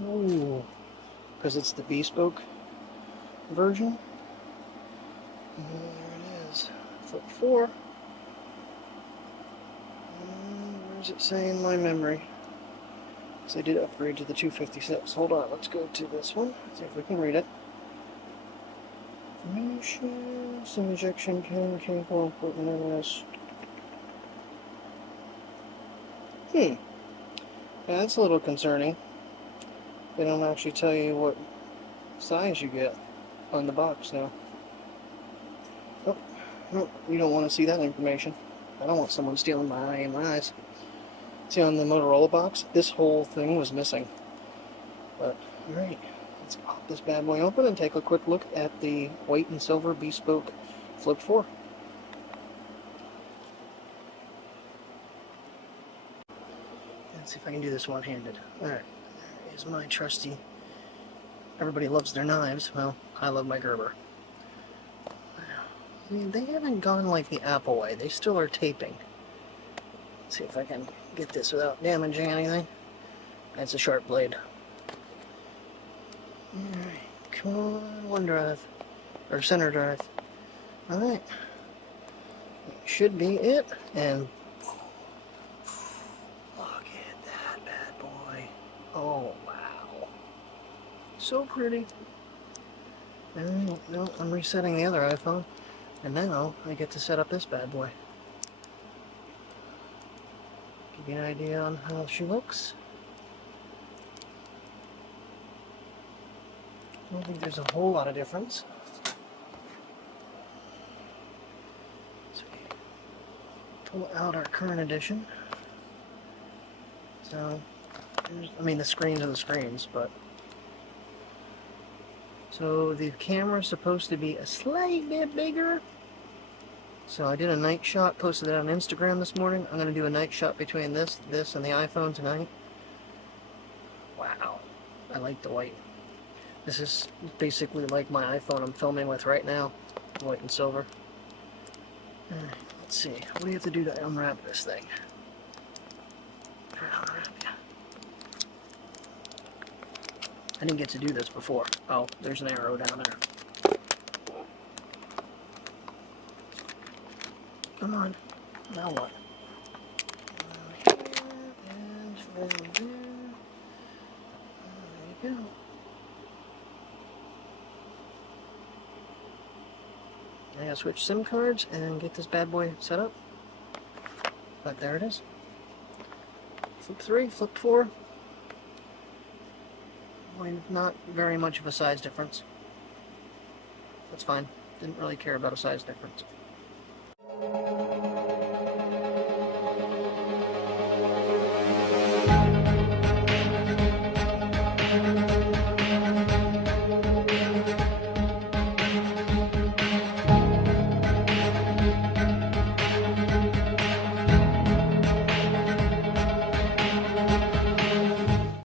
Ooh, because it's the bespoke version. And there it is. Flip 4. Where does it say in my memory? So I did upgrade to the 256. Hold on, let's go to this one. See if we can read it. Information, some ejection pin, cable, equipment, address. Yeah, that's a little concerning. They don't actually tell you what size you get on the box now. Oh, no, you don't want to see that information. I don't want someone stealing my IMIs. See, on the Motorola box, this whole thing was missing. But, alright, let's pop this bad boy open and take a quick look at the white and silver bespoke Flip 4. Let's see if I can do this one-handed. Alright, here's my trusty. Everybody loves their knives. Well, I love my Gerber. I mean, they haven't gone like the Apple way. They still are taping. Let's see if I can get this without damaging anything. That's a sharp blade. Alright, come on, one drive. Or center drive. Alright. Should be it. And look at that bad boy. Oh, wow. So pretty. Alright, no, I'm resetting the other iPhone. And now I get to set up this bad boy. Give you an idea on how she looks. I don't think there's a whole lot of difference. So we pull out our current edition. So, I mean, the screens are the screens, but. So the camera's supposed to be a slight bit bigger. So I did a night shot, posted it on Instagram this morning. I'm going to do a night shot between this, and the iPhone tonight. Wow, I like the white. This is basically like my iPhone I'm filming with right now, white and silver. Alright, let's see. What do you have to do to unwrap this thing? Unwrap, yeah. I didn't get to do this before. Oh, there's an arrow down there. Come on. Now what? Here and there. There you go. I gotta switch SIM cards and get this bad boy set up. But there it is. Flip 3, flip 4. Not very much of a size difference. That's fine. Didn't really care about a size difference.